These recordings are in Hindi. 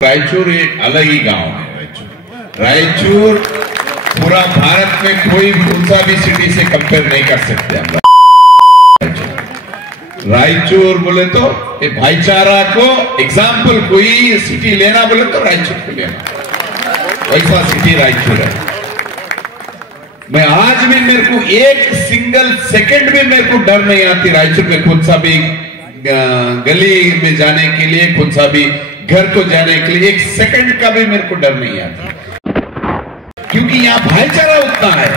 रायचूर एक अलग ही गांव है। रायचूर पूरा भारत में कोई दूसरा भी सिटी से कंपेयर नहीं कर सकते हम। रायचूर बोले तो भाईचारा को एग्जाम्पल कोई सिटी लेना बोले तो रायचूर को लेना, वैसा सिटी रायचूर है। मैं आज भी मेरे को एक सिंगल सेकंड भी मेरे को डर नहीं आती रायचूर में कौन सा भी गली में जाने के लिए, कौन सा भी घर को जाने के लिए एक सेकंड का भी मेरे को डर नहीं आता, क्योंकि यहाँ भाईचारा उतना है।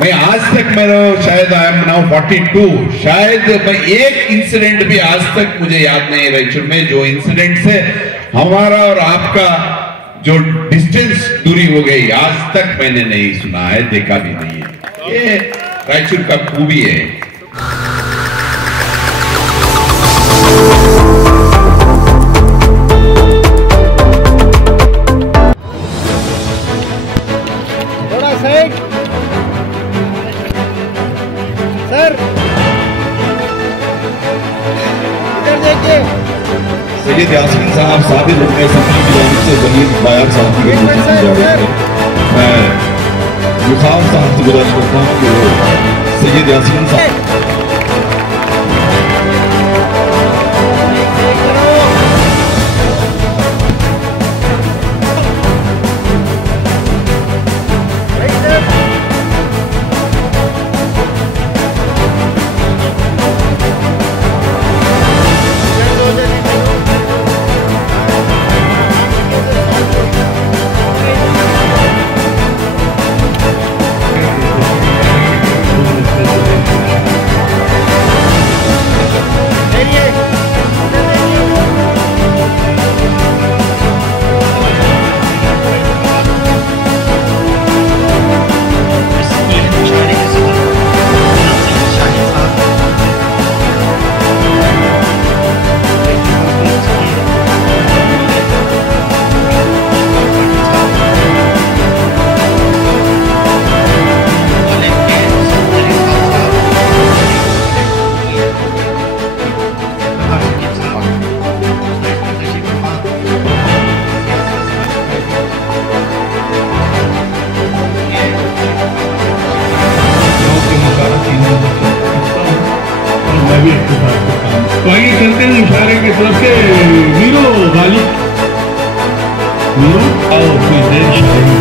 मैं आज तक मेरा शायद आई एम नाउ 42, शायद मैं एक इंसिडेंट भी आज तक मुझे याद नहीं है रायचूर में, जो इंसिडेंट से हमारा और आपका जो डिस्टेंस दूरी हो गई आज तक मैंने नहीं सुना है, देखा भी नहीं है। ये रायचूर का खूबी है। सर इधर देखिए, सैयद यासीन साहब साबिर रुकने समिति की जानिब से जलील बायार साहब की मैं गुसाव साहब से गुजारिश करता हूँ कि सैयद यासीन साहब तो आइए चलते हैं इशारे की तरफ से। वीरो गालिब, वीरो आओ कुछ देर शायरी,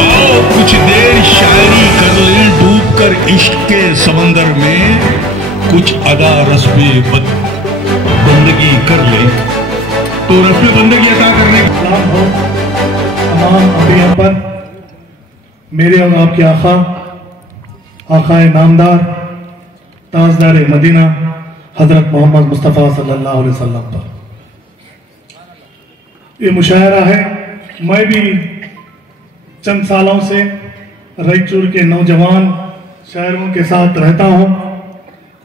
आओ कुछ देर शायरी कर ले, डूब कर इश्क के समंदर में कुछ अदा रस्मे बंदगी कर ले। तो रस्मे बंदगी अदा करने का सलाम हो तमाम अंबिया पर, मेरे और आपके आका नामदार ताजदार मदीना हजरत मोहम्मद मुस्तफ़ा सल्लल्लाहु अलैहि वसल्लम पर। ये मुशायरा है। मैं भी चंद सालों से रायचूर के नौजवान शायरों के साथ रहता हूं।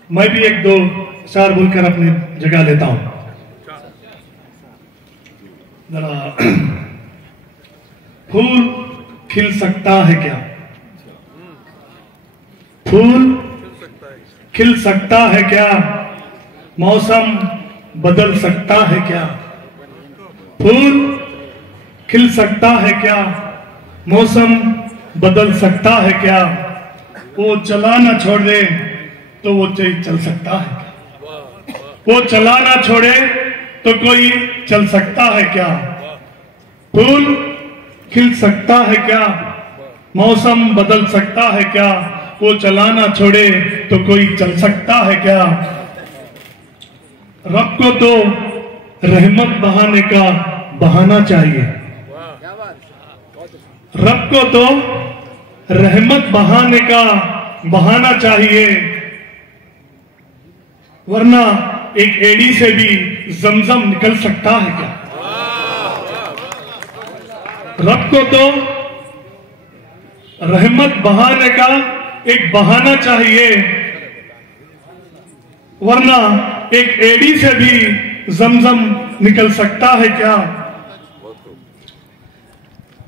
मैं भी एक दो शायर बोलकर अपनी जगह लेता हूं। जरा फूल खिल सकता है क्या, फूल खिल सकता है क्या, मौसम बदल सकता है क्या, फूल खिल सकता है क्या, मौसम बदल सकता है क्या, वो चला ना छोड़ दे तो वो चल सकता है क्या, वो चला ना छोड़े तो कोई चल सकता है क्या, फूल खिल सकता है क्या, मौसम बदल सकता है क्या, वो चलाना छोड़े तो कोई चल सकता है क्या। रब को तो रहमत बहाने का बहाना चाहिए, रब को तो रहमत बहाने का बहाना चाहिए, वरना एक एड़ी से भी जमजम निकल सकता है क्या। रब को तो रहमत बहाने का एक बहाना चाहिए, वरना एक एड़ी से भी जमजम निकल सकता है क्या।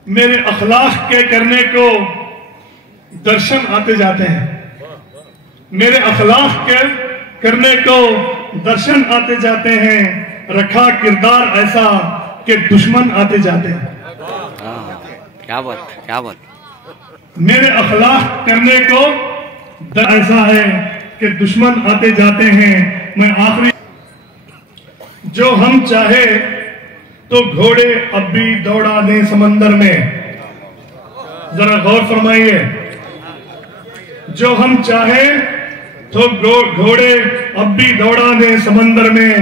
मेरे अखलाक के करने को दर्शन आते जाते हैं, मेरे अखलाक के करने को दर्शन आते जाते हैं, रखा किरदार ऐसा कि दुश्मन आते जाते हैं। क्या बात मेरे अखलाक करने को ऐसा है कि दुश्मन आते जाते हैं। मैं आखिरी, जो हम चाहे तो घोड़े अब भी दौड़ा दें समंदर में। जरा गौर फरमाइए, जो हम चाहे तो घोड़े अब भी दौड़ा दें समंदर में।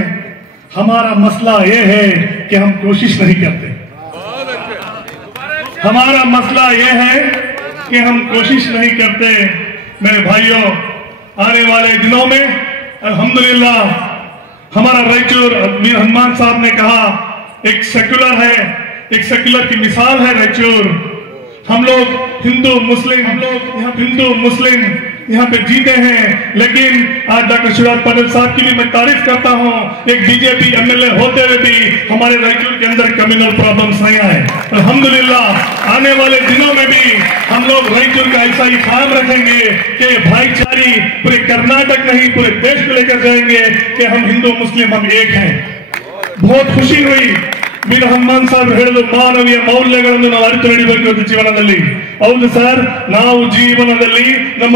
हमारा मसला यह है कि हम कोशिश नहीं करते। हमारा मसला यह है कि हम कोशिश नहीं करते। मेरे भाइयों, आने वाले दिनों में अल्हम्दुलिल्लाह हमारा रायचूर, मीर हनुमान साहब ने कहा, एक सेक्युलर है, एक सेक्युलर की मिसाल है रायचूर। हम लोग हिंदू मुस्लिम यहाँ पे जीते हैं, लेकिन आज डॉक्टर शिवराज पाटिल साहब की भी मैं तारीफ करता हूँ। एक बीजेपी एमएलए होते हुए भी हमारे रायचूर के अंदर कम्युनल प्रॉब्लम्स नहीं आए। अल्हम्दुलिल्लाह आने वाले दिनों में भी हम लोग रायचूर का ऐसा ही ख्याल रखेंगे कि भाईचारी पूरे कर्नाटक नहीं पूरे देश को लेकर जाएंगे कि हम हिंदू मुस्लिम हम एक हैं। बहुत खुशी हुई मीर हनुमान साहब ಹೇಳಿದ ಮಾನವೀಯ ಮೌಲ್ಯಗಳನ್ನು ನಾವು ಅರಿತು ನಡೆಯಬೇಕು ಜೀವನದಲ್ಲಿ. ಹೌದು ಸರ್, ನಾವು ಜೀವನದಲ್ಲಿ ನಮ್ಮ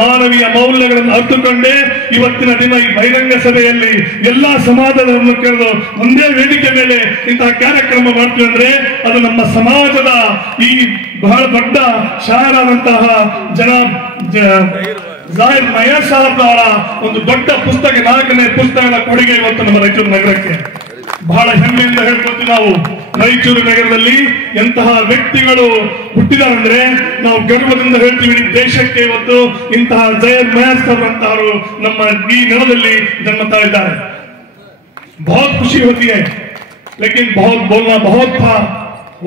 ಮಾನವೀಯ ಮೌಲ್ಯಗಳನ್ನು ಅರಿತುಕೊಂಡೇ ಇವತ್ತಿನ ದಿನ ಈ ಬಹಿರಂಗ ಸಭೆಯಲ್ಲಿ ಎಲ್ಲಾ ಸಮಾಜವನ್ನು ಕರೆದು ಒಂದೇ ವೇದಿಕೆ ಮೇಲೆ ಇಂತಹ ಕಾರ್ಯಕ್ರಮ ಮಾಡ್ತೀವಿ ಅಂದ್ರೆ ಅದು ನಮ್ಮ ಸಮಾಜದ ಈ ಬಹಳ ದೊಡ್ಡ ಶಾಯರಾದಂತಹ ಜನಾಬ್ ಜಾಹಿರ್ ನಯ್ಯರ್ ಸಾಹೇಬ್ ಅವರ ಒಂದು ದೊಡ್ಡ ಪುಸ್ತಕ, 4ನೇ ಪುಸ್ತಕದ ಕೊಡುಗೆ ಇವತ್ತು ನಮ್ಮ ರಾಯಚೂರು ನಗರಕ್ಕೆ. ಬಹಳ ಹೆಮ್ಮೆಯಿಂದ ಹೇಳ್ಕೊತೀವಿ ನಾವು, ರಾಯಚೂರು ನಗರದಲ್ಲಿ ಎಂತಹ ವ್ಯಕ್ತಿಗಳು ಹುಟ್ಟಿದಾರಂದ್ರೆ ನಾವು ಗರ್ವದಿಂದ ಹೇಳ್ತೀವಿ. ಇಡೀ ದೇಶಕ್ಕೆ ಇವತ್ತು ಇಂತಹ ಜಯರ್ ಮಹೇಶ್ ಅವರಂತಹವರು ನಮ್ಮ ಈ ನೆಲದಲ್ಲಿ ಜನ್ಮತಾ ಇದ್ದಾರೆ. बहुत खुशी होती है, लेकिन बहुत बोलना बहुत था,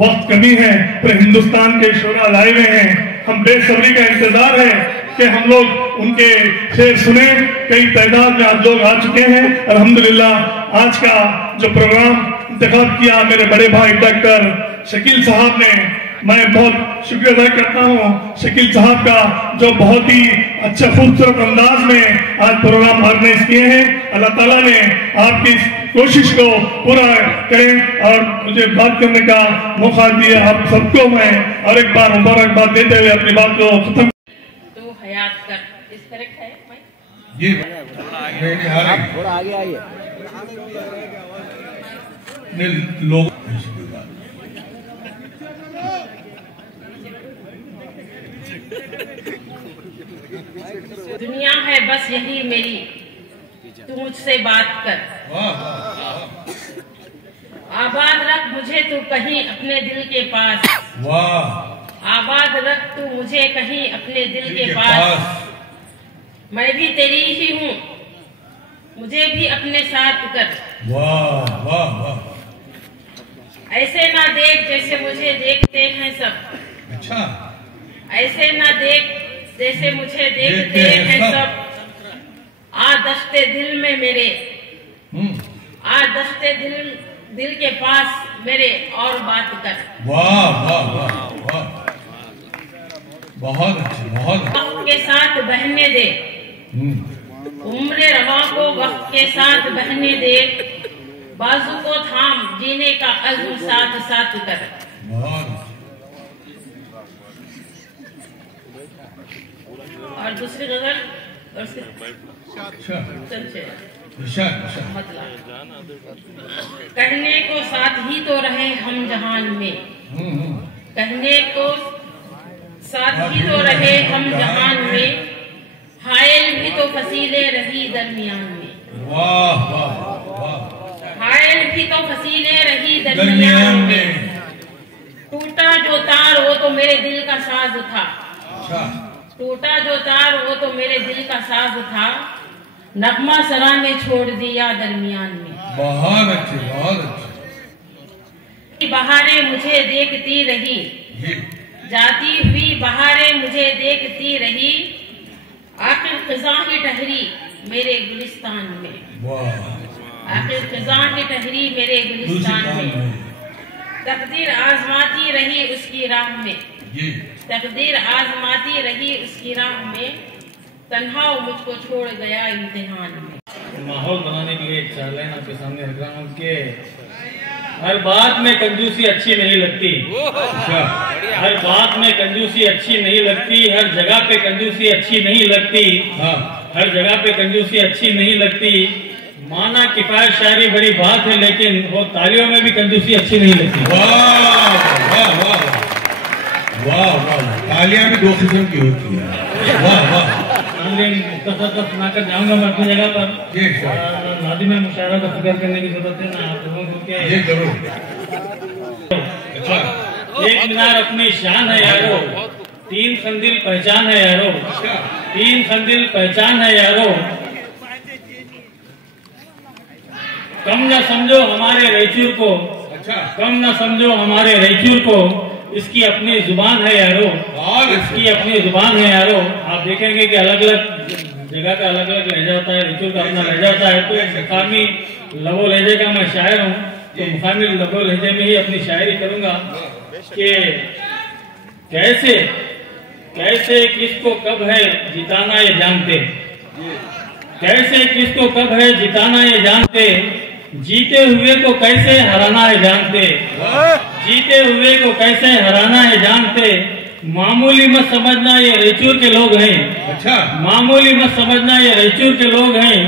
वक्त कमी है। पूरे हिंदुस्तान के शोरा लाए हुए हैं, हम बेसब्री का इंतजार है कि हम लोग उनके शेर सुने। कई तादाद में आज लोग आ चुके हैं अल्हम्दुलिल्लाह। आज का जो प्रोग्राम इंतखाब किया मेरे बड़े भाई डॉक्टर शकील साहब ने, मैं बहुत शुक्रिया अदा करता हूँ शकील साहब का, जो बहुत ही अच्छा खूबसूरत अंदाज में आज प्रोग्राम ऑर्गेनाइज किए हैं। अल्लाह ताला ने आपकी कोशिश को पूरा करें और मुझे बात करने का मौका दिया। आप सबको मैं और एक बार मुबारकबाद देते हुए अपनी बात को खत्म। तो हयात कर इस तरह है ये थोड़ा आगे आइए। लोग दुनिया है बस यही मेरी, तू मुझसे बात कर। आबाद रख मुझे तू कहीं अपने दिल के पास। वाह, आबाद रख तू मुझे कहीं अपने दिल के पास। मैं भी तेरी ही हूँ, मुझे भी अपने साथ कर। वाह वाह वाह, ऐसे ना देख जैसे मुझे देखते हैं सब। अच्छा, ऐसे ना देख जैसे मुझे देखते हैं सब। आ दस्ते दिल में मेरे, आ दस्ते दिल के पास मेरे और बात कर। वाह वाह वाह वाह, बहुत अच्छे, बहुत वक्त के साथ बहने दे, उम्र रवा को वक्त के साथ बहने दे। बाजू को थाम जीने का अज़्म साथ साथ कर। बहुत। और दूसरी गजल मतलब कहने को साथ ही तो रहे हम जहान में, कहने को साथ ही तो रहे हम जहान में। हायल भी तो फसीले रही दरमियान में। वाह वाह वाह, हायल भी तो फसीले रही दरमियान में। टूटा जो तार वो तो मेरे दिल का साज था। टूटा जो तार वो तो मेरे दिल का साज था। नगमा सरा में छोड़ दिया दरमियान में। बहुत अच्छे, बहुत अच्छे। बहारें मुझे देखती रही, जाती हुई बहारें मुझे देखती रही। आखिर खिज़ां ही ठहरी मेरे गुलिस्तान में। आखिर खिज़ां ही ठहरी मेरे गुलिस्तान में। तकदीर आजमाती रही उसकी राह में, तकदीर आजमाती रही उसकी राह में। तन्हा मुझको छोड़ गया इम्तिहान में। माहौल बनाने के लिए एक चार्लाइन आपके सामने रख रहा हूँ कि हर बात में कंजूसी अच्छी नहीं लगती। हर बात में कंजूसी अच्छी नहीं लगती, हर जगह पे कंजूसी अच्छी नहीं लगती। हर जगह पे कंजूसी अच्छी नहीं लगती। माना किफायत शायरी बड़ी बात है, लेकिन वो तालियों में भी कंजूसी अच्छी नहीं लगती। वाह वाह वाह वाह वाह, तालियां भी 2 किस्म की होती है। वाह वाह, सुनाकर जाऊंगा मैं अपनी जगह पर। नादी में मुशायरा का फिक्र करने की जरूरत है ना आप लोगों को। ये जरूर। अच्छा, एक मीनार अपनी शान है यारो, 3 संदिल पहचान है यारो, 3 संदिल पहचान है यारो। कम न समझो हमारे रायचूर को, कम न समझो हमारे रायचूर को, इसकी अपनी जुबान है यारो, इसकी अपनी जुबान है यारो। आप देखेंगे कि अलग अलग जगह का अलग अलग लहजा होता है, रायचूर का अपना लहजा होता है। तो मुकामी लबो लहजे का मैं शायर हूँ, तो मुकामी लबो लहजे में ही अपनी शायरी करूंगा कि कैसे कैसे किसको कब है जिताना ये जानते, कैसे किसको कब है जिताना ये जानते, जीते हुए को कैसे हराना है जानते, जीते हुए को कैसे हराना है जानते। मामूली मत समझना ये रायचूर के लोग हैं। अच्छा, मामूली मत समझना ये रायचूर के लोग हैं।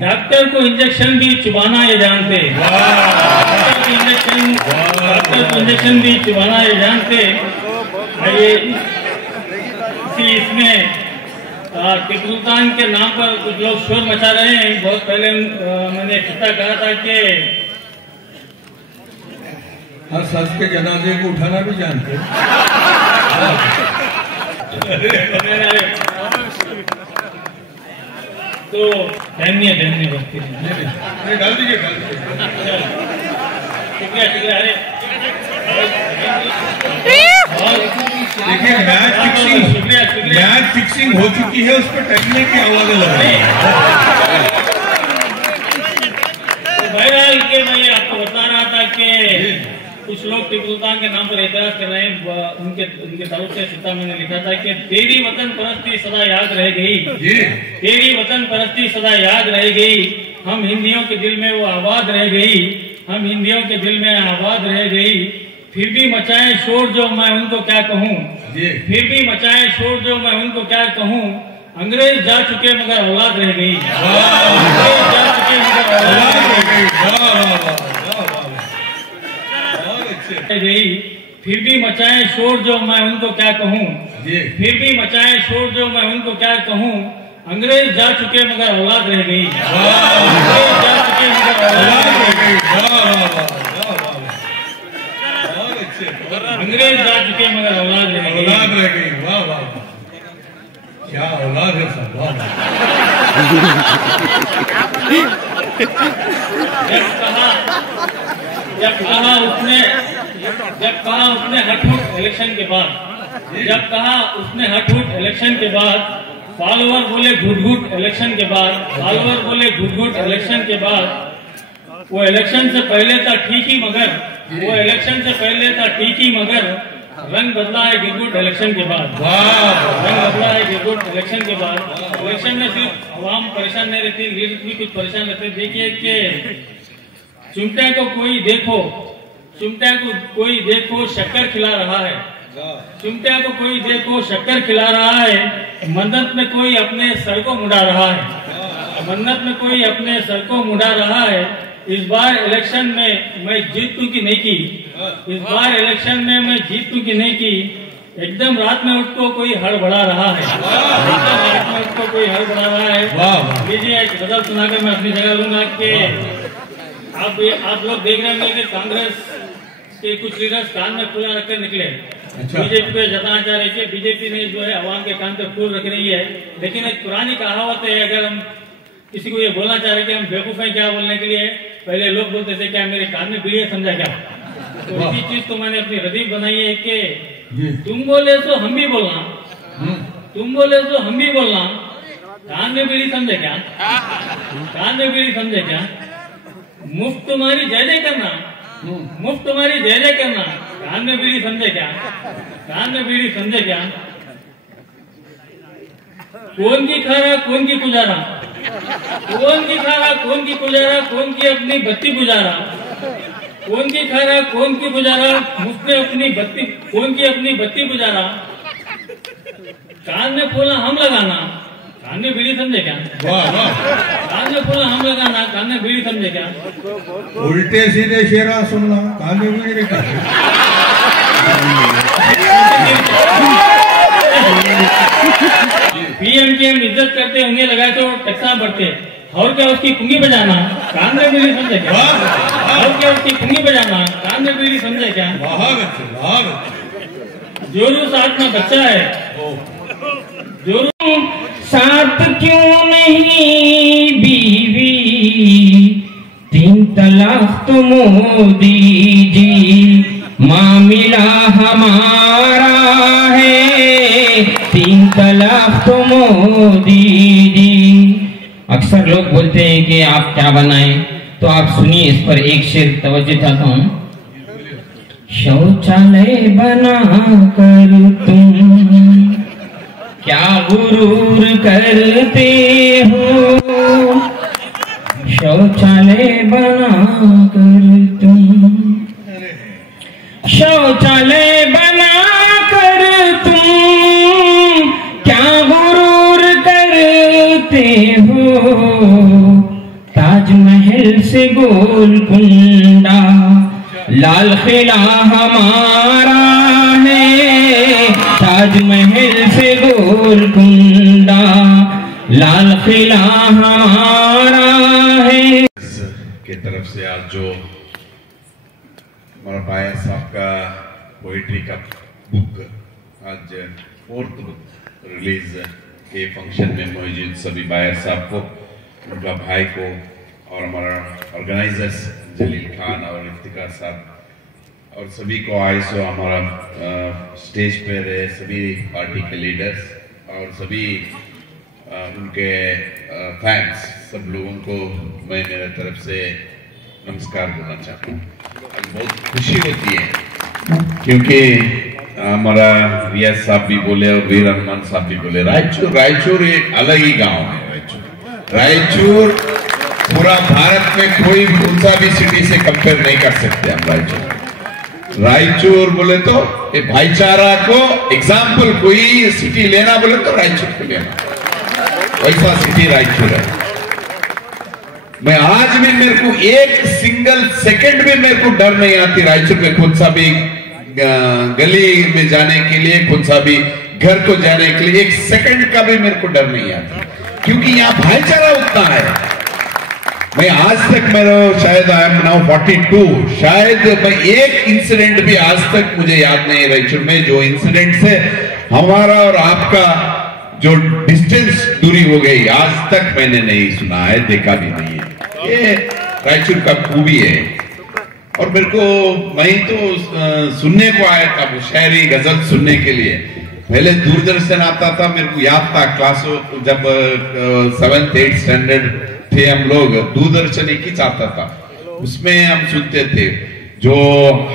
डॉक्टर को इंजेक्शन भी चुबाना ये जानते, डॉक्टर को इंजेक्शन भी चुबाना ये जानते। ये इसमें टीपू सुल्तान के नाम पर कुछ लोग शोर मचा रहे हैं। बहुत पहले मैंने किस्सा कहा था कि हर सच के जनाजे को उठाना भी जानते। तो धन्य धन्य बस्ती डाल दीजिए, डाल दीजिए। शुक्रिया। अरे देखिए, मैच फिक्सिंग हो चुकी है, उस पर टकने की आवाजें लग रही है। तो बहरहाल के मैं आपको बता रहा था कि कुछ लोग टीपू सुल्तान के नाम पर एतराज कर रहे हैं। उनके तरफ से किस्सा मैंने लिखा था कि तेरी वतन परस्ती सदा याद रह गई, तेरी वतन परस्ती सदा याद रह गई। हम हिंदियों के दिल में वो आबाद रह गई, हम हिंदियों के दिल में आबाद रह गई। फिर भी मचाए शोर जो मैं उनको क्या कहूँ, फिर भी मचाए शोर जो मैं उनको क्या कहूँ। अंग्रेज जा चुके मगर औलाद रह गई, अंग्रेज जा चुके मगर औलाद रह गई। फिर भी मचाए शोर जो मैं उनको क्या कहूँ, फिर भी मचाए शोर जो मैं उनको क्या कहूँ। अंग्रेज जा चुके मगर औलाद रह गई, अंग्रेज जा चुके मगर औलाद रह गई। अंग्रेज जा चुके मगर औलाद रह गई, औलाद रह गई। वाह वाह, क्या औलाद है सब। वाह, जब कहा उसने हटहुट इलेक्शन के बाद, जब कहा उसने हटहुट इलेक्शन के बाद, फॉलोअर बोले घुट-घुट इलेक्शन के बाद, फॉलोअर बोले घुट-घुट इलेक्शन के बाद। वो इलेक्शन से पहले था ठीक ही मगर, वो इलेक्शन से पहले था ठीक ही मगर, रंग बदला है गिरगुट इलेक्शन के बाद, रंग बदला है गिरगुट इलेक्शन के बाद। इलेक्शन में सिर्फ आवाम परेशान नहीं रहती, लीडर्स भी कुछ परेशान रहते। देखिए कि चुमटा को कोई देखो, चुमटा को कोई देखो शक्कर खिला रहा है, चुमटा को कोई देखो शक्कर खिला रहा है। मन्नत में कोई अपने सर को मुड़ा रहा है, मन्नत में कोई अपने सर को मुड़ा रहा है। इस बार इलेक्शन में मैं जीतूं की नहीं की, इस बार इलेक्शन में मैं जीतूं की नहीं की। एकदम रात में उठ को कोई हड़बड़ा रहा है, एकदम रात में उठ को कोई हड़बड़ा रहा है। लीजिए एक गजल सुनाकर मैं अपनी जगह लूंगा कि आप लोग देख रहे हैं कि कांग्रेस के कुछ लीडर्स कान में फूला रखकर निकले, बीजेपी पे जताना चाह रही है। बीजेपी ने जो है अवाम के कान पे फूल रख रही है, लेकिन एक पुरानी कहावत है, अगर हम किसी को ये बोलना चाह रहे कि हम बेवकूफ हैं क्या बोलने के लिए, पहले लोग बोलते थे क्या मेरे कान में बीड़ी समझा क्या। तो इसी चीज को मैंने अपनी रदीफ बनाई है कि तुम बोले तो हम भी बोलना, तुम बोले तो हम भी बोलना। कान में बीड़ी समझे क्या, कान में बीड़ी समझे क्या। मुफ्त तुम्हारी जय जय करना, मुफ्त तुम्हारी जय जय करना। कान में बीड़ी समझे क्या, कान में बीड़ी समझे क्या। कौन की खारा कौन की पुजारा, कौन की खा रहा, कौन की गुजारा, कौन की अपनी बत्ती गुजारा, कौन की खा रहा, कौन की गुजारा, मुझसे अपनी बत्ती, कौन की अपनी बत्ती गुजारा, कान में फूला हम लगाना, कान में बीड़ी समझे क्या? वाह वाह, कान में फूला हम लगाना, कान में बीड़ी समझे क्या? उल्टे सीधे शेरा सुनना, कान में बीड़ी क्या? पीएम की हम इज्जत करते, उन्हें लगाए तो टैक्सा बढ़ते, और क्या उसकी पुंगी बजाना, कान में बीड़ी समझे क्या? और क्या उसकी पुंगी बजाना, कान में बीड़ी समझे क्या? जोरू साथ में बच्चा है, जोरू साथ क्यों नहीं बीवी, 3 तलाक तो मोदी जी मामला हमारा है, 3 तलाक तो मोदी जी। अक्सर लोग बोलते हैं कि आप क्या बनाएं, तो आप सुनिए इस पर एक शेर तवज्जो चाहता हूँ। शौचालय बना कर तुम क्या गुरूर करते हो, शौचालय बना कर तुम, शौचालय बना कर तुम क्या गुरूर करते हो, ताजमहल से गोलकुंडा लाल किला हमारा है, ताजमहल से गोलकुंडा लाल किला हमारा है। की तरफ से आज जो हमारा बाया साहब का पोइट्री का बुक आज 4th बुक रिलीज के फंक्शन में मौजूद सभी बाया साहब को, उनका भाई को और हमारा ऑर्गेनाइजर्स जलील खान और इफ्तिकार साहब और सभी को आए सो हमारा स्टेज पे रहे सभी पार्टी के लीडर्स और सभी उनके फैंस, सब लोगों को मैं मेरे तरफ से नमस्कार बोलना चाहता हूँ। बहुत खुशी होती है क्योंकि हमारा रियाज साहब भी बोले और वीर रहमान साहब भी बोले, रायचूर एक अलग ही गांव है। रायचूर पूरा भारत में कोई दूसरा भी सिटी से कंपेयर नहीं कर सकते हम। रायचूर बोले तो भाईचारा को एग्जाम्पल कोई सिटी लेना बोले तो रायचूर को लेना, वैसा सिटी रायचूर है। मैं आज भी मेरे को एक सिंगल सेकंड भी मेरे को डर नहीं आती रायचूर में कौन सा भी गली में जाने के लिए, कौन सा भी घर को जाने के लिए एक सेकंड का भी मेरे को डर नहीं आता, क्योंकि यहाँ भाईचारा उतना है। मैं आज तक मेरा शायद आई एम नाउ 42, शायद मैं एक इंसिडेंट भी आज तक मुझे याद नहीं है रायचूर में, जो इंसिडेंट से हमारा और आपका जो डिस्टेंस दूरी हो गई आज तक मैंने नहीं सुना है, देखा भी नहीं है। ये रायचूर का खूबी है। और मेरे को मैं तो सुनने को आया था वो शायरी गजल सुनने के लिए। पहले दूरदर्शन आता था, मेरे को याद था क्लास जब 7th 8th स्टैंडर्ड थे हम लोग, दूरदर्शन एक ही चाहता था, उसमें हम सुनते थे। जो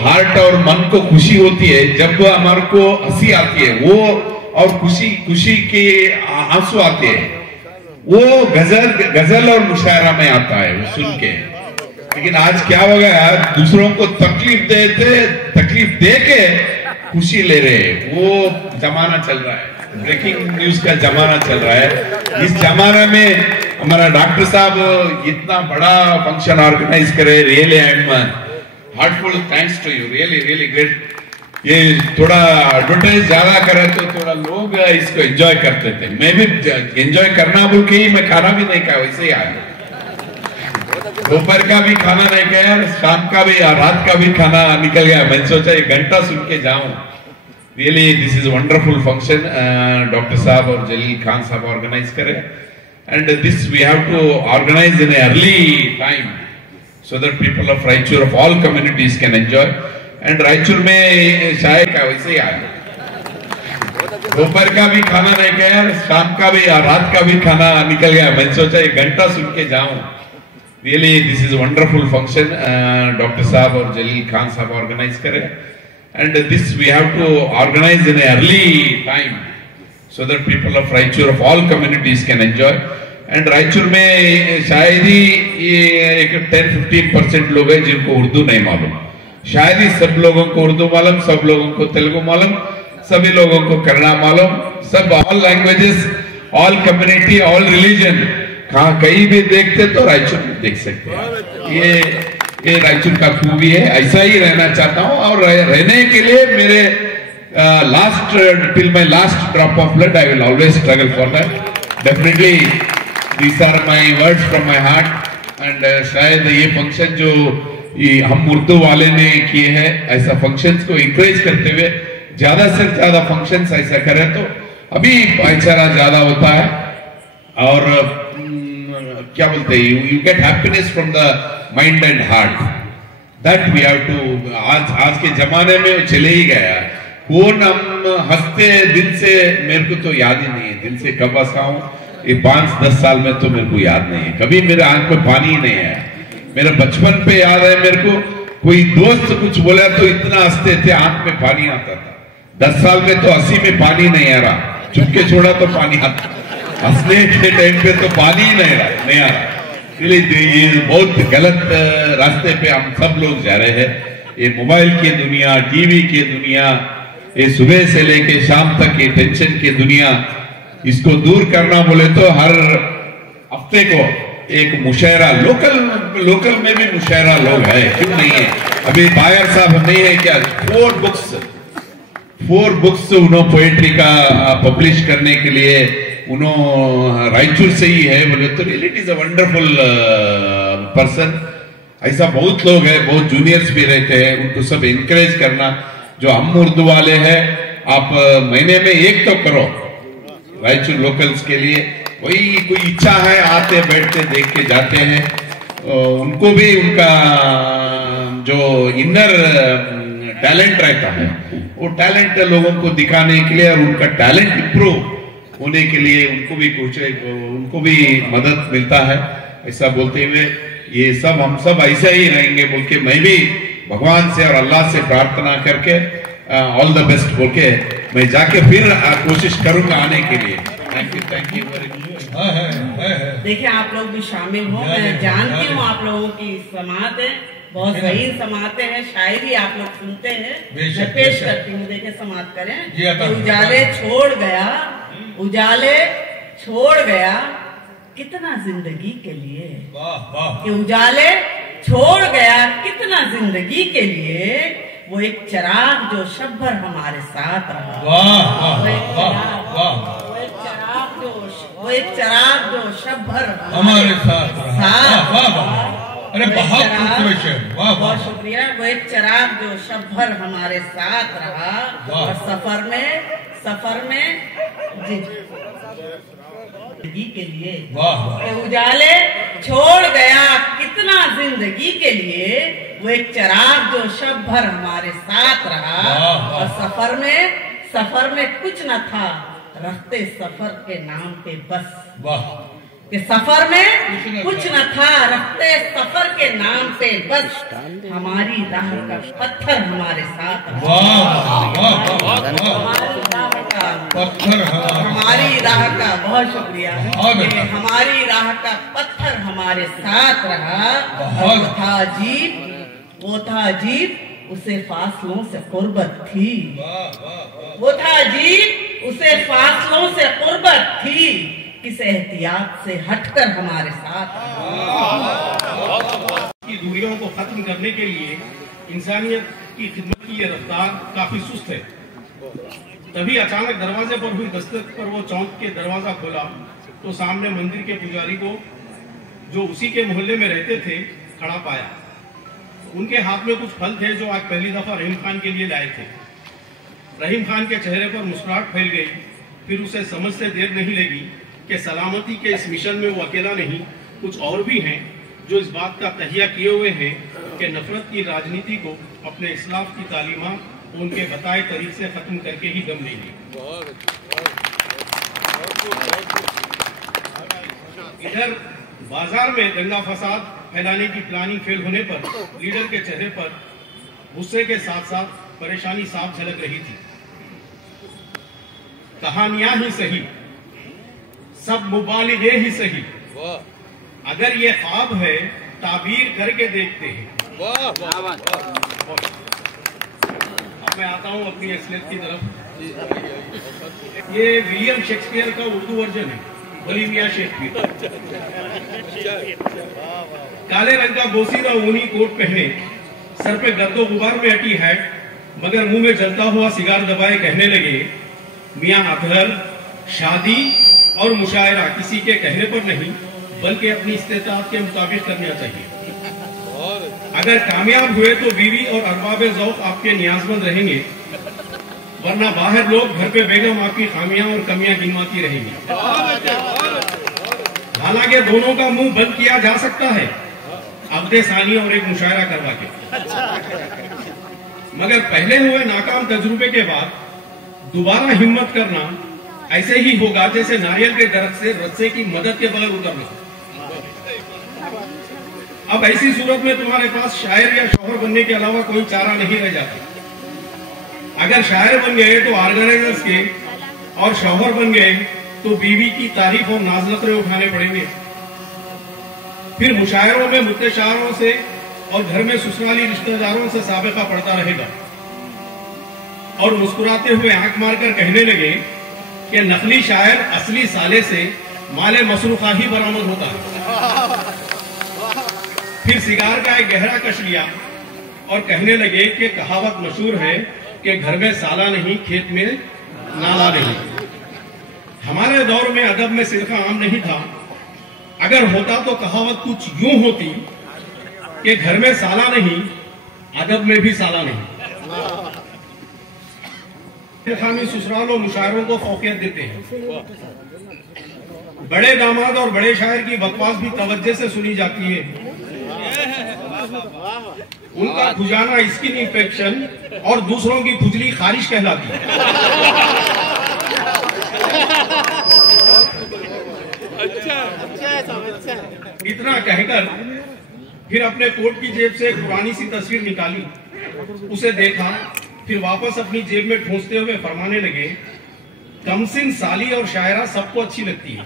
हार्ट और मन को खुशी होती है जब हमारे को हंसी आती है वो, और खुशी के आंसू आते हैं, वो गजल और मुशायरा में आता है वो सुन के। लेकिन आज क्या हो गया, दूसरों को तकलीफ दे के खुशी ले रहे, वो जमाना चल रहा है, ब्रेकिंग न्यूज का जमाना चल रहा है। इस जमाने में हमारा डॉक्टर साहब इतना बड़ा फंक्शन ऑर्गेनाइज करे, really I am heartful thanks to you, really great. ये थोड़ा एडवर्टाइज ज्यादा करे तो थोड़ा लोग इसको एंजॉय करते थे, मैं भी एंजॉय करना बोल के ही मैं खाना भी नहीं खाया, वैसे ही आया। दोपहर का भी खाना नहीं खाया, शाम का भी रात का भी खाना निकल गया। मैंने सोचा 1 घंटा सुन के जाऊं। Really this is wonderful function doctor साहब और जलील खान साहब ऑर्गेनाइज करे, and this we have to organise in early time so that people of Raichur of all communities can enjoy, and Raichur में शायद का वैसे ही आया। दोपहर का भी खाना नहीं खाया, शाम का भी रात का भी खाना निकल गया। मैंने सोचा 1 घंटा सुन के जाऊं। Really this is wonderful function doctor साहब और जलील खान साहब ऑर्गेनाइज करे, and this we have to organise in early time so that people of Raichur of all communities can enjoy, and Raichur में शायद ही ये एक 10-15% लोग हैं जिनको उर्दू नहीं मालूम। शायद ही सब लोगों को उर्दू मालूम, सब लोगों को तेलुगु मालूम, सभी लोगों को कन्नड़ा मालूम, सब all languages, all community, all religion, कहाँ कहीं भी देखते तो रायचूर में देख सकते हैं। ये रायचूर का खूबी है। ऐसा ही रहना चाहता हूँ और रहने के लिए मेरे till my last drop of blood I will always struggle for that. Definitely these are my words from my heart and शायद ये फंक्शन जो हम उर्दू वाले ने किए हैं, ऐसा फंक्शंस को इंकरेज करते हुए ज्यादा से ज्यादा फंक्शंस ऐसा करें तो अभी भाईचारा ज्यादा होता है और क्या बोलते हैं, you get happiness from the mind and heart, that we have to. आज के जमाने में चले ही गया। कौन हम हंसते दिल से, मेरे को तो याद ही नहीं है दिल से कब हंसा हूं। ये 5-10 साल में तो मेरे को याद नहीं है, कभी मेरे आंख में पानी ही नहीं आया। मेरे बचपन पे याद है मेरे को, कोई दोस्त कुछ बोला तो इतना हंसते थे, आंख में पानी आता था। 10 साल में तो हंसी में पानी नहीं आ रहा, चुपके छोड़ा तो पानी आता, हंसने के टाइम पे तो पानी ही नहीं आ रहा। इसलिए ये बहुत गलत रास्ते पे हम सब लोग जा रहे हैं। ये मोबाइल की दुनिया, टीवी की दुनिया, ये सुबह से लेके शाम तक ये टेंशन की दुनिया, इसको दूर करना बोले तो हर हफ्ते को एक मुशायरा, लोकल में भी मुशायरा लोग है, क्यों नहीं है। अभी बायर साहब नहीं है क्या, 4 बुक्स उन्होंने पोएट्री का पब्लिश करने के लिए उन्होंने रायचूर से ही है बोले तो really it is a wonderful person. ऐसा बहुत लोग हैं, बहुत जूनियर्स भी रहते हैं, उनको सब इनकरेज करना। जो हम उर्दू वाले हैं, आप महीने में एक तो करो रायचूर लोकल्स के लिए। वही कोई इच्छा है, आते बैठते देख के जाते हैं, उनको भी उनका जो इनर टैलेंट रहता है वो टैलेंट लोगों को दिखाने के लिए और उनका टैलेंट इंप्रूव होने के लिए उनको भी मदद मिलता है। ऐसा बोलते हुए ये सब हम सब ऐसा ही रहेंगे बोल के मैं भी भगवान से और अल्लाह से प्रार्थना करके ऑल द बेस्ट बोल के मैं जाके फिर कोशिश करूंगा आने के लिए। Thank you very much. देखिए आप लोग भी शामिल हो, मैं जानती हूँ आप लोगों की समात है, बहुत सही समाते हैं, शायरी आप लोग सुनते हैं, मैं पेश करती हूँ। देखिए समात करें। उजाले छोड़ गया, उजाले छोड़ गया कितना जिंदगी के लिए, कि उजाले छोड़ गया कितना जिंदगी के लिए, वो एक चिराग जो शब भर हमारे साथ रहा। वो एक चिराग जो शब भर हमारे साथ रहा। अरे बहुत शुक्रिया। वो एक चिराग जो शब भर हमारे साथ रहा और सफर में जिंदगी के लिए, उजाले छोड़ गया कितना जिंदगी के लिए, वो एक चिराग जो शब भर हमारे साथ रहा और सफर में कुछ न था, रखते सफर के नाम पे बस। कि सफर में कुछ न था, रखते सफर के नाम पे बस, हमारी राह का पत्थर हमारे साथ रहा। हमारी राह का बहुत शुक्रिया। हमारी राह का पत्थर हमारे साथ रहा। वो था अजीब उसे फासलों से कुर्बत थी। वो था अजीब उसे फासलों से कुर्बत थी, किस एहतियात से हटकर हमारे साथ की दूरियों को खत्म करने के लिए इंसानियत की खिदमत की ये रफ्तार काफी सुस्त है। तभी अचानक दरवाजे पर हुई दस्तक पर वो चौंक के दरवाजा खोला तो सामने मंदिर के पुजारी को, जो उसी के मोहल्ले में रहते थे, खड़ा पाया। उनके हाथ में कुछ फल थे जो आज पहली दफा रहीम खान के लिए लाए थे। रहीम खान के चेहरे पर मुस्कुराहट फैल गई। फिर उसे समझते देर नहीं लगी कि सलामती के इस मिशन में वो अकेला नहीं, कुछ और भी हैं जो इस बात का तहिया किए हुए हैं कि नफरत की राजनीति को अपने इस्लाफ की तालीमात उनके बताए तरीके से खत्म करके ही दम लेंगे। इधर बाजार में दंगा फसाद फैलाने की प्लानिंग फेल होने पर लीडर के चेहरे पर गुस्से के साथ साथ परेशानी साफ झलक रही थी। कहानियां ही सही, सब मुबालिगे ही सही, अगर ये ख्वाब है ताबीर करके देखते हैं। अब मैं आता हूं अपनी असलियत की तरफ। ये विलियम शेक्सपियर का उर्दू वर्जन है, वली मियां शेक्सपियर। काले रंग का बोसीदा ऊनी कोट पहने, सर पे गर्दो गुबार में अटी हैट, मगर मुंह में जलता हुआ सिगार दबाए कहने लगे, मियां अतहर, शादी और मुशायरा किसी के कहने पर नहीं बल्कि अपनी इस्तेताअत के मुताबिक करना चाहिए। अगर कामयाब हुए तो बीवी और अरबाब ज़ौक़ आपके नियाज़मंद रहेंगे, वरना बाहर लोग घर पे बेगम आपकी खामियां और कमियां गिनवाती रहेंगी। हालांकि दोनों का मुंह बंद किया जा सकता है अब्दे सानी और एक मुशायरा करवा के, मगर पहले हुए नाकाम तजुर्बे के बाद दोबारा हिम्मत करना ऐसे ही होगा जैसे नारियल के दरख्त से रस्से की मदद के बगैर उतरना। अब ऐसी सूरत में तुम्हारे पास शायर या शौहर बनने के अलावा कोई चारा नहीं रह जाता। अगर शायर बन गए तो ऑर्गेनाइजर्स के, और शौहर बन गए तो बीवी की तारीफ और नाज़नखरे उठाने पड़ेंगे। फिर मुशायरों में मुत्तशारों से और घर में ससुराली रिश्तेदारों से साबिका पड़ता रहेगा, और मुस्कुराते हुए आंख मारकर कहने लगे कि नकली शायर असली साले से माले मसरूखा ही बरामद होता है। फिर सिगार का एक गहरा कश लिया और कहने लगे कि कहावत मशहूर है कि घर में साला नहीं, खेत में नाला नहीं। हमारे दौर में अदब में सिरका आम नहीं था। अगर होता तो कहावत कुछ यूं होती कि घर में साला नहीं, अदब में भी साला नहीं। खामी ससुराल और मुशायरों को फौकियत देते हैं। बड़े दामाद और बड़े शायर की बकवास भी तवज्जो से सुनी जाती है। उनका खुजाना स्किन इंफेक्शन और दूसरों की खुजली खारिश कहलाती है। इतना कहकर फिर अपने कोट की जेब से पुरानी सी तस्वीर निकाली, उसे देखा, फिर वापस अपनी जेब में ठूंसते हुए फरमाने लगे, कमसिन साली और शायरा सबको अच्छी लगती है।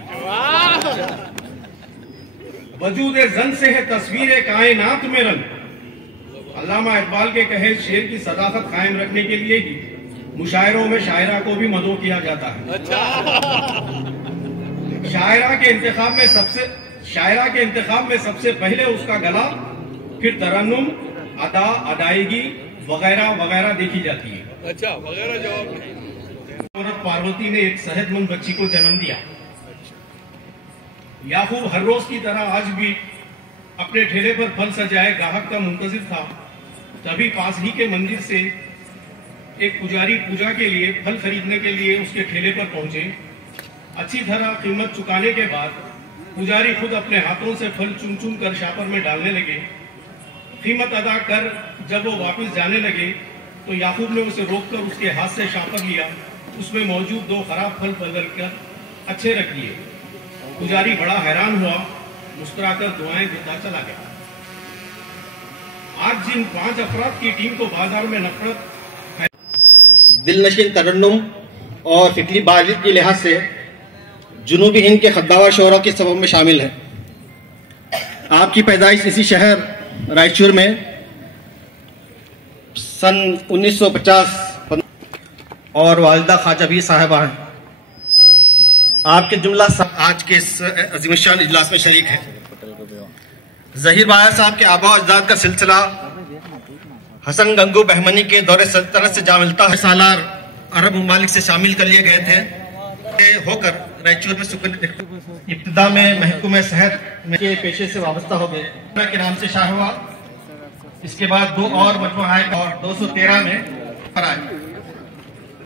वजूद जन से है तस्वीर कायनात में रंग। अल्लामा इकबाल के कहे शेर की सदाकत कायम रखने के लिए ही मुशायरों में शायरा को भी मदो किया जाता है। शायरा के इंतखाब में सबसे पहले उसका गला, फिर तरन्नुम, अदा, अदायगी वगैरह वगैरह देखी जाती है। अच्छा, वगैरह जवाब। पार्वती ने एक सेहतमंद बच्ची को जन्म दिया। याकूब हर रोज की तरह आज भी अपने ठेले पर फल सजाए ग्राहक का मुंतजिर था। तभी पास ही के मंदिर से एक पुजारी पूजा के लिए फल खरीदने के लिए उसके ठेले पर पहुंचे। अच्छी तरह कीमत चुकाने के बाद पुजारी खुद अपने हाथों से फल चुन चुन कर शापर में डालने लगे। कीमत अदा कर जब वो वापस जाने लगे तो याकूब ने उसे रोककर उसके हाथ से शापर लिया। उसमें मौजूद 2 खराब फल बदलकर अच्छे रख दिए। पुजारी बड़ा हैरान हुआ, मुस्कुराकर दुआएं देता चला गया। आज जिन 5 अफराद की टीम को बाजार में नफरत, दिलनशीन तरन्नुम और फिक्री बालिग के लिहाज से जुनूबी हिंद के खद्दावर शोरा के सबब में शामिल है। आपकी पैदाइश इसी शहर रायचूर में सन 1950 और वालिदा ख्वाजा भी साहिबा हैं। आपके जुमला आज के इस अजीमशान इजलास में शरीक है। ज़हीर बाया साहब के आबा अजदाद का सिलसिला हसन गंगू बहमनी के दौरे सल्तनत से जा मिलता है। सालार अरब ममालिक से शामिल कर लिए गए थे होकर रायचूर में इब्तिदा में महकूम सेहत के पेशे से वाबस्ता हो गए के नाम से शाह हुआ। इसके बाद 2 और मजमू आए और 213 में पर आए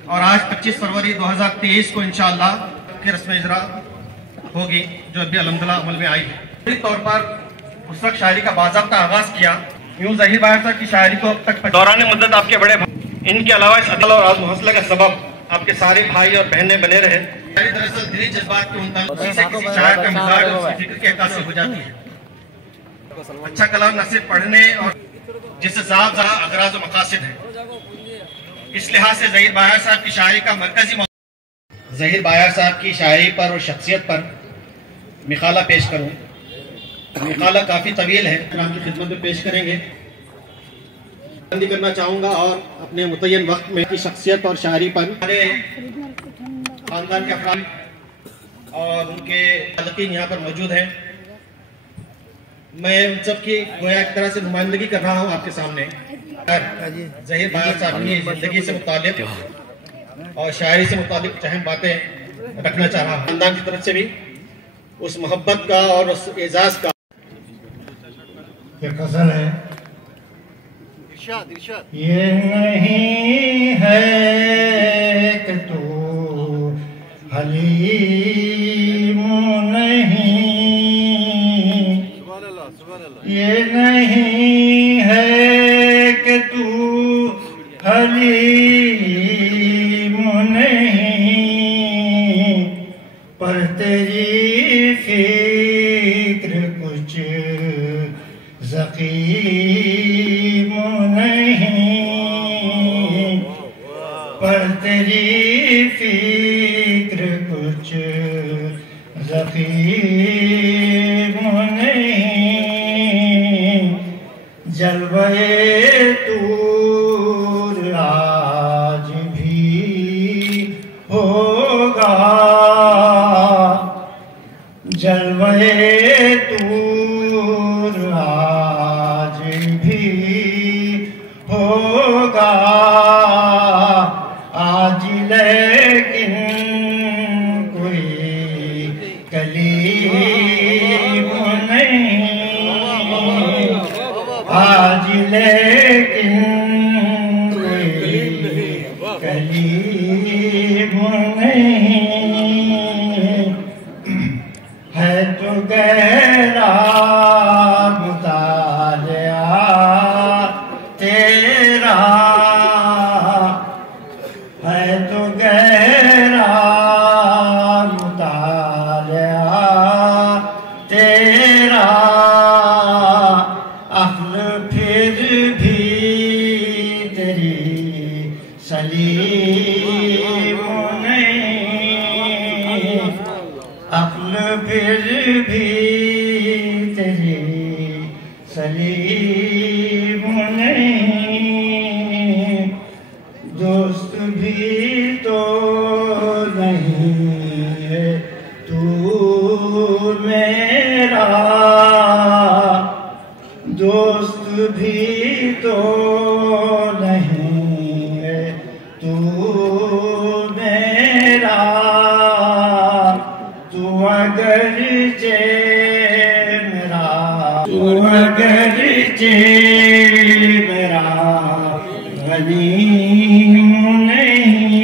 और आज 25 फरवरी 2023 को इंशाअल्लाह की रस्म इजरा होगी, जो अभी अल्हम्दुलिल्लाह अमल में आई है। पूरी तौर पर उस वक्त शायरी का बाज़ाब्ता आगाज किया। यूं ज़हीर बाया साहब की शायरी को अब तक दौरान मुद्दत आपके बड़े इनके अलावा इस अदल और आज़म हौसला का सबब आपके सारे भाई और बहनें बने रहे। दरअसल दिली जज्बात के मुताबिक से किसी शायर का मिजाज उसकी फिक्र के अक्का से हो जाती है। अच्छा कलाम न सिर्फ पढ़ने और जिससे साफ साफ अगराज और मकासद है। इस लिहाज से ज़हीर बाया साहब की शायरी का मरकजी ज़हीर बाया साहब की शायरी पर और शख्सियत पर मिकाला पेश करूं। मिकाला काफ़ी तवील है, आपकी खिदमत में पेश करेंगे। बंदी करना चाहूँगा और अपने मुतय्यन वक्त में की शख्सियत और शायरी पर हमारे खानदान के अफराद और उनके ताल्लुकीन यहाँ पर मौजूद हैं। मैं उन सब की गोया एक तरह से नुमाइंदगी कर रहा हूँ आपके सामने। ज़हीर बायार साहब की ज़िंदगी से मुतालिक और शायरी से मुतालिक अहम बातें रखना चाह रहा हूँ। खानदान की तरफ से भी उस मोहब्बत का और उस एजाज का ये गजल है। ये नहीं है कि तू हलीम नहीं, ये नहीं है कि तू हलीम नहीं, पर तेरी फिक्र कुछ ज़कीम नहीं, पर तेरी फिक्र कुछ ज़कीम नहीं। जलवे तूर आज भी होगा, जलवे तूर आज भी होगा। आज लेकिन कोई कलीम नहीं, आज लेकिन कोई कलीम नहीं। है तो गहरा मुतालिया तेरा, है तो गहरा मुतालिया तेरा। अक्ल फिर भी तेरी सलीम नहीं, अक्ल फिर भी तेरी सलीम नहीं। दोस्त भी तो नहीं है तू मेरा, दोस्त भी तो नहीं है तू मेरा। तू अगर जे मेरा, तू अगर जे मेरा गनीम नहीं,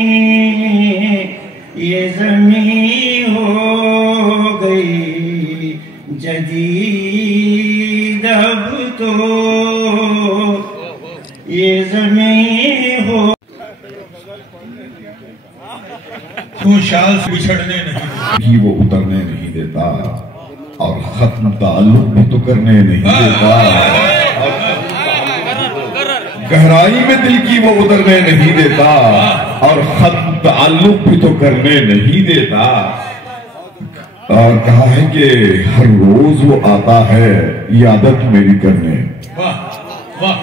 ये ज़मीं हो गई जदीद अब तो, ये ज़मीं हो। तू शाल से बिछड़ने नहीं कि वो उतरने नहीं देता और खत्म ताल्लुक भी तो करने नहीं देता। गहराई में दिल की वो उतरने नहीं देता और खत्म ताल्लुक भी तो करने नहीं देता। और कहा है कि हर रोज वो आता है इयादत मेरी करने। वाह वाह।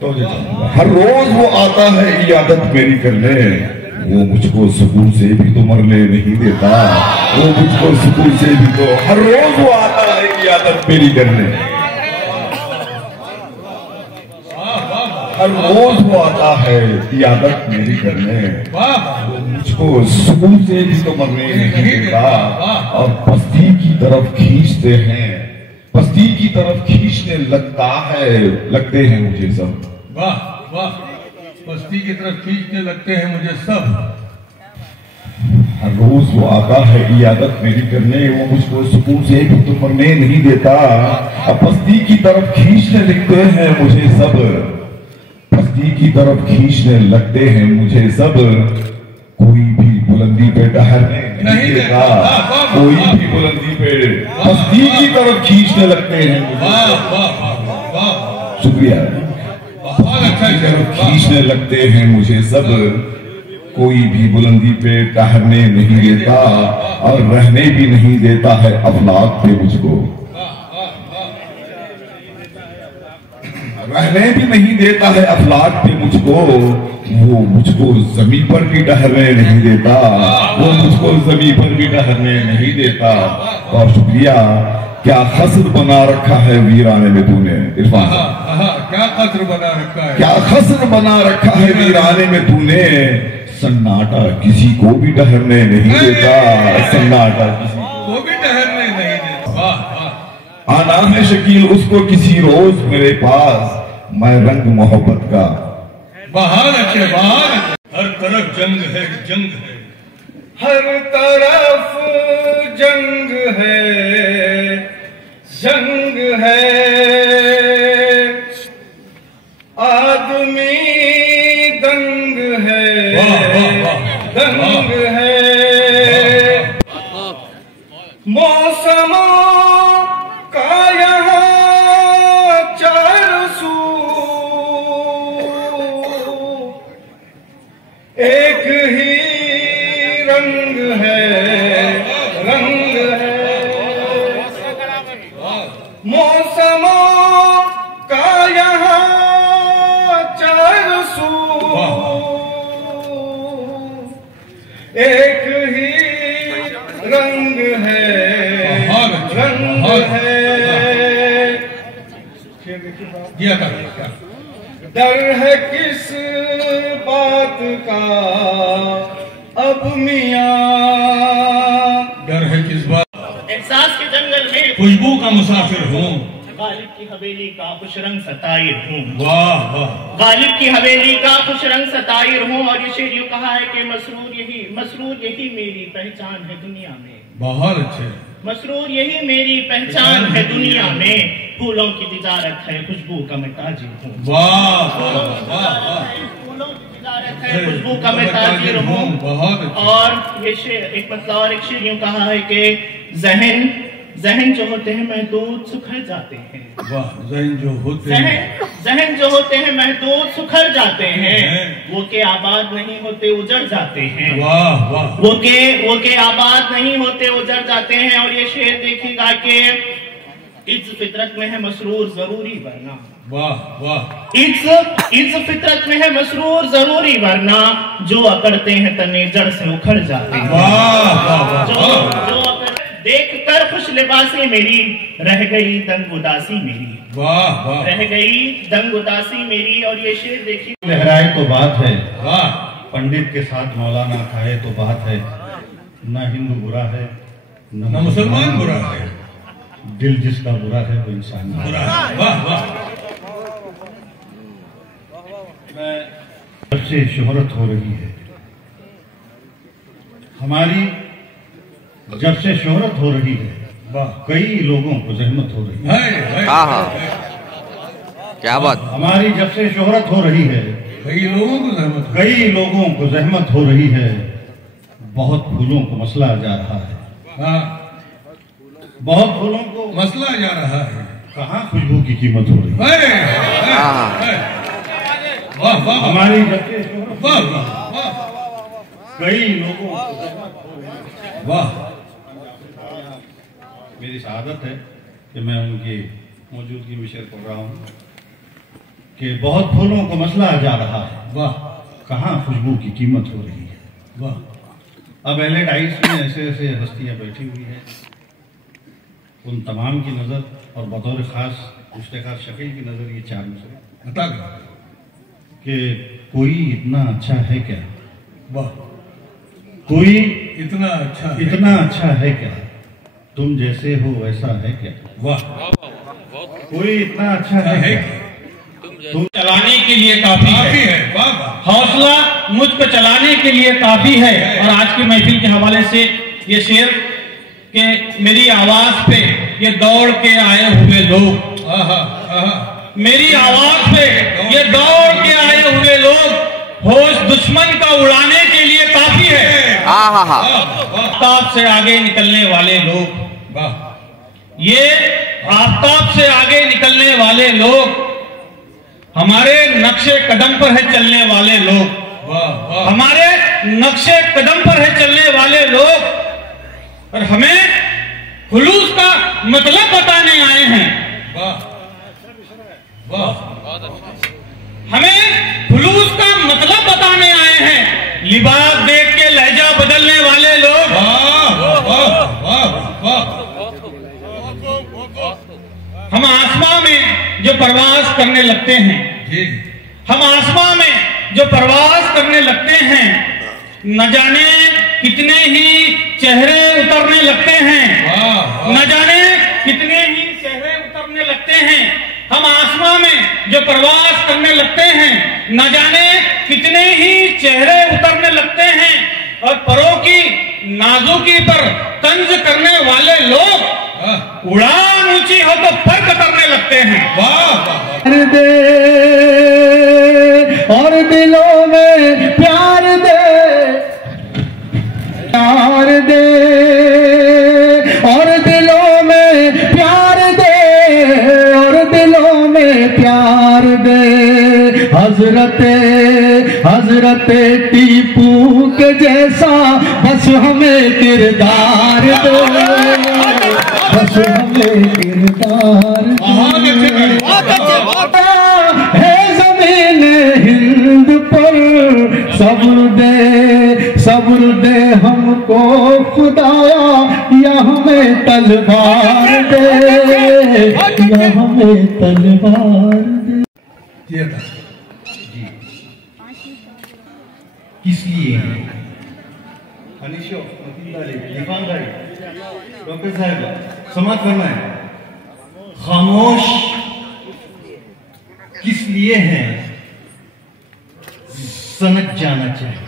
तो हर रोज वो आता है इयादत मेरी करने, वो मुझको सुकून से भी तो मरने नहीं देता, वो मुझको सुकून से भी तो हर रोज वो आता है इयादत मेरी करने। हर रोज वो आता है इयादत मेरी करने, वो मुझको सुकून से भी तो मरने नहीं देता। और पस्ती की तरफ खींचते हैं, पस्ती की तरफ खींचने लगते हैं मुझे सब। वाह वाह। पस्ती की तरफ खींचने लगते हैं मुझे सब। हर रोज वो आता है इयादत मेरी करने, वो मुझको सुकून से भी तो मरने नहीं देता। अब पस्ती की तरफ खींचने लगते हैं मुझे सब, पस्ती की तरफ खींचने लगते हैं मुझे सब। कोई भी बुलंदी पे ठहरने नहीं देता, कोई भी बुलंदी पे पस्ती की तरफ खींचने लगते हैं। शुक्रिया। खींचने लगते हैं मुझे सब, कोई भी बुलंदी पे ठहरने नहीं देता और रहने भी नहीं देता है अफलाक पे मुझको, रहने भी नहीं देता है अफलाक पे मुझको, वो मुझको जमीन पर भी ठहरने नहीं देता, वो मुझको जमीन पर भी ठहरने नहीं देता। और शुक्रिया, क्या खस्र बना रखा है वीराने में तूने इरफान, क्या खस्र बना रखा है, क्या खस्र बना रखा है वीराने में तूने, सन्नाटा किसी को भी ठहरने नहीं देता, सन्नाटा किसी को भी ठहरने नहीं देता। आना है शकील उसको किसी रोज मेरे पास, मैं रंग मोहब्बत का बहार अच्छे बहार, हर तरफ जंग है, जंग है, हर तरफ जंग है, जंग है, आदमी दंग है, दंग है, मौसमों का यहाँ चार सू, एक ही रंग है, रंग है, मौसमों का यहाँ चार सू, एक ही रंग है, रंग है। डर है किस बात का अब मियां, डर है किस बात, एहसास के जंगल में खुशबू का मुसाफिर हूँ, गालिब की हवेली का खुश रंग सताइर हूँ, वाह वाह, गालिब की हवेली का खुश रंग सताइर हूँ। और ये शेर यूं कहा है कि मसरूर यही मेरी पहचान है दुनिया में, बहुत अच्छे, मसरूर यही मेरी पहचान है दुनिया में, फूलों की तिजारत है खुशबू का मैं ताजिर हूँ, वाह फूलों की तिजारत है खुशबू का मैं ताजिर हूँ। बहुत। और ये शेर एक मतलब और एक शेर यूं कहा है कि जहन जो होते हैं महदूद सुखड़ जाते हैं, वाह, जहन जो होते हैं, जहन जो होते हैं महदूद सुखड़ जाते हैं, वो के आबाद नहीं होते उजड़ जाते हैं, वाह वाह, वो के आबाद नहीं होते उजड़ जाते हैं। और ये शेर देखिएगा कि इस फितरत में है मसरूर जरूरी वरना, वाह वाह, इस फितरत में है मसरूर जरूरी वरना, जो अकड़ते हैं तने जड़ से उखड़ जाते हैं, वाह वाह, जो देख कर खुश लिबासी मेरी रह गई दंग उदासी मेरी, वाह वाह, रह गई दंग उदासी मेरी। और ये शेर देखिए, लहराए तो बात है, वाह, पंडित के साथ मौलाना खाए तो बात है, न हिंदू बुरा है न मुसलमान बुरा है, दिल जिसका बुरा है वो इंसान बुरा है, वाह वाह। जब से शोहरत हो रही है हमारी, जब से शोहरत हो रही है, कई लोगों को जहमत हो रही है, क्या बात, हमारी जब से शोहरत हो रही है, कई लोगों को जहमत हो रही है, बहुत फूलों को मसला जा रहा है, हाँ, बहुत फूलों को मसला जा रहा है, कहाँ खुशबू की कीमत हो रही है, वाह वाह, हमारी जब से शोहरत, वाह वाह, कई लोगों को, वाह। मेरी शहादत है कि मैं उनकी मौजूदगी में शेर पढ़ रहा हूँ कि बहुत फूलों को मसला जा रहा है, वाह, कहाँ खुशबू की कीमत हो रही है, वाह। अब एल डाइस में ऐसे ऐसे हस्तियाँ बैठी हुई हैं, उन तमाम की नज़र और बतौर ख़ास मुश्तकार शकील की नज़र ये चार से बता कि कोई इतना अच्छा है क्या, वाह, कोई इतना अच्छा है क्या, तुम जैसे हो वैसा है क्या, वाह, कोई इतना अच्छा है तुम चलाने के लिए काफी है, हौसला मुझ पे चलाने के लिए काफी है। और आज की महफिल के हवाले से ये शेर के मेरी आवाज पे ये दौड़ के आए हुए लोग, मेरी आवाज पे ये दौड़ के आए हुए लोग, होश दुश्मन का उड़ाने के लिए काफी है, आफ्ताब से आगे निकलने वाले लोग, ये आफ्ताब से आगे निकलने वाले लोग, हमारे नक्शे कदम पर है चलने वाले लोग, हमारे नक्शे कदम पर है चलने वाले लोग, और हमें खुलूस का मतलब बताने आए हैं। हमें खुलूस का मतलब बताने आए हैं। लिबास देख के लहजा बदलने वाले लोग, हम आसमां में जो परवाज करने लगते हैं, हम आसमां में जो परवाज करने लगते हैं, न जाने कितने ही चेहरे उतरने लगते हैं, न जाने कितने ही चेहरे उतरने लगते हैं। हम आसमां में जो परवाज करने लगते हैं, न जाने कितने ही चेहरे उतरने लगते हैं, और परों की नाजुकी पर तंज करने वाले लोग उड़ान ऊंची हो तो पर कतरने लगते हैं। दे और दिलों में प्यार दे, प्यार दे और दिलों में प्यार दे, और दिलों में प्यार दे। हजरत टीपू के जैसा बस हमें किरदार दे, बस हमें किरदार है ज़मीन हिंद पर। सब्र दे हमको खुदाया, या हमें तलवार दे, या हमें तलवार दे। किस लिए डॉक्टर साहब समाप्त करना है। खामोश किस लिए है, सनक जाना चाहिए।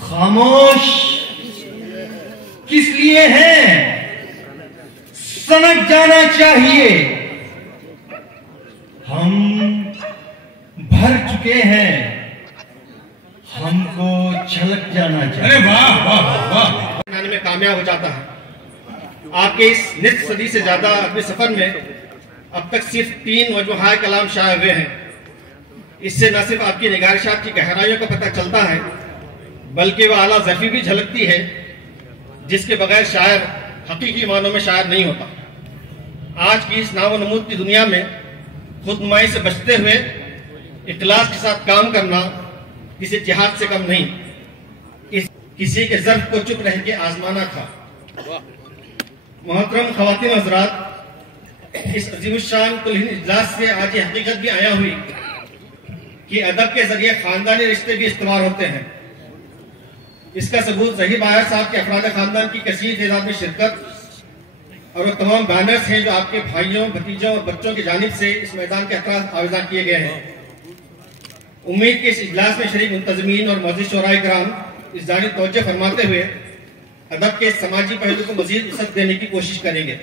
खामोश किस लिए है, सनक जाना चाहिए। हम भर चुके हैं, हमको छलक जाना चाहिए। अरे वाह वाह वाह, में कामयाब हो जाता है। आपके इस नित सदी से ज्यादा अपने सफर में अब तक सिर्फ 3 मजमूआए कलाम शाये हुए हैं। इससे न सिर्फ आपकी निगारिशात की गहराइयों का पता चलता है, बल्कि वह आला ज़फ़ी भी झलकती है, जिसके बगैर शायर हकीकी मानों में शायर नहीं होता। आज की इस नाव नमूद की दुनिया में खुद नुमाई से बचते हुए इखलास के साथ काम करना किसी जिहाद से कम नहीं, किसी के ज़र्फ को चुप रह के आजमाना था। मोहतरम ख़वातीन हज़रात, इस अज़ीमुश्शान कुल हिंद इजलास से आज ये हकीकत भी आया हुई कि अदब के जरिए खानदानी रिश्ते भी इस्तेमाल होते हैं। इसका सबूत ज़हीर बायर साहब के अफराद खानदान की कसीर तादाद में शिरकत और वो तमाम बैनर्स हैं जो आपके भाइयों, भतीजों और बच्चों की जानिब से इस मैदान के अतराफ आवेज़ा किए गए हैं। उम्मीद कि इस इजलास में शरीक मुंतज़मीन और मज़ीद शोराए किराम इस जानिब तवज्जो फरमाते हुए अदब के समाजी पहलू को मज़ीद वसअत देने की कोशिश करेंगे।